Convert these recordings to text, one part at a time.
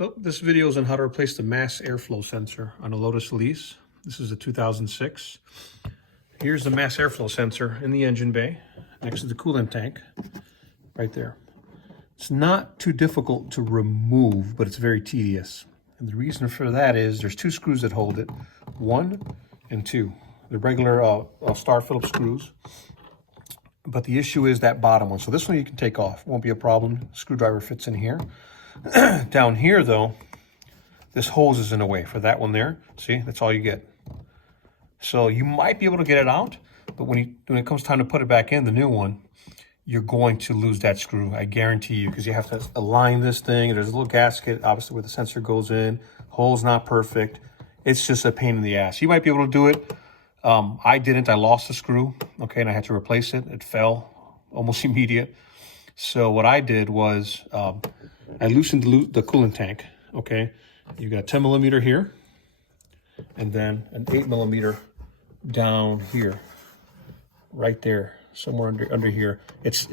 Well, this video is on how to replace the mass airflow sensor on a Lotus Elise. This is a 2006. Here's the mass airflow sensor in the engine bay next to the coolant tank right there. It's not too difficult to remove, but it's very tedious. And the reason for that is there's two screws that hold it, 1 and 2. The regular Star Phillips screws. But the issue is that bottom one. So this one you can take off, won't be a problem. Screwdriver fits in here. Down here though, this hose is in the way for that one there. See, that's all you get. So you might be able to get it out, but when it comes time to put it back in, the new one, you're going to lose that screw. I guarantee you, because you have to align this thing. There's a little gasket, obviously, where the sensor goes in. Hole's not perfect. It's just a pain in the ass. You might be able to do it. I didn't. I lost the screw, okay, and I had to replace it. It fell almost immediate. So what I did was I loosened the coolant tank, okay? You got 10 millimeter here, and then an 8 millimeter down here, right there, somewhere under here. It's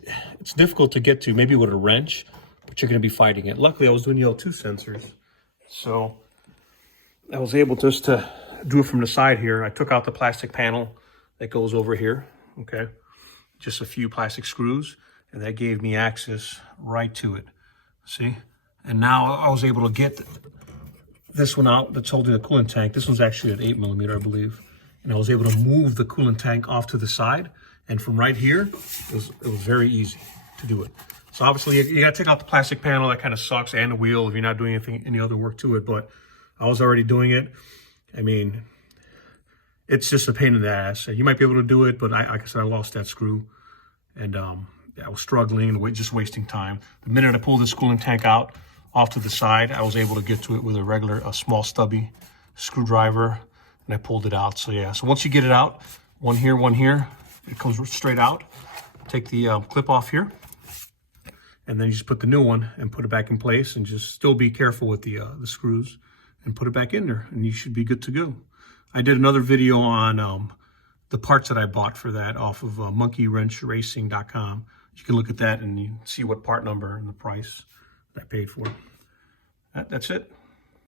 difficult to get to, maybe with a wrench, but you're gonna be fighting it. Luckily, I was doing the L2 sensors, so I was able just to do it from the side here. I took out the plastic panel that goes over here, okay? Just a few plastic screws, and that gave me access right to it. See? And now I was able to get this one out that's holding the coolant tank. This one's actually at 8 millimeter, I believe. And I was able to move the coolant tank off to the side. And from right here, it was very easy to do it. So obviously you gotta take out the plastic panel. That kind of sucks, and the wheel if you're not doing any other work to it. But I was already doing it. I mean, it's just a pain in the ass. You might be able to do it, but like I said, I lost that screw. And I was struggling, just wasting time. The minute I pulled this coolant tank out off to the side, I was able to get to it with a small stubby screwdriver, and I pulled it out. So yeah, so once you get it out, one here, it comes straight out. Take the clip off here, and then you just put the new one and put it back in place, and just still be careful with the screws, and put it back in there, and you should be good to go. I did another video on the parts that I bought for that off of monkeywrenchracing.com. You can look at that and you see what part number and the price that I paid for. That's it.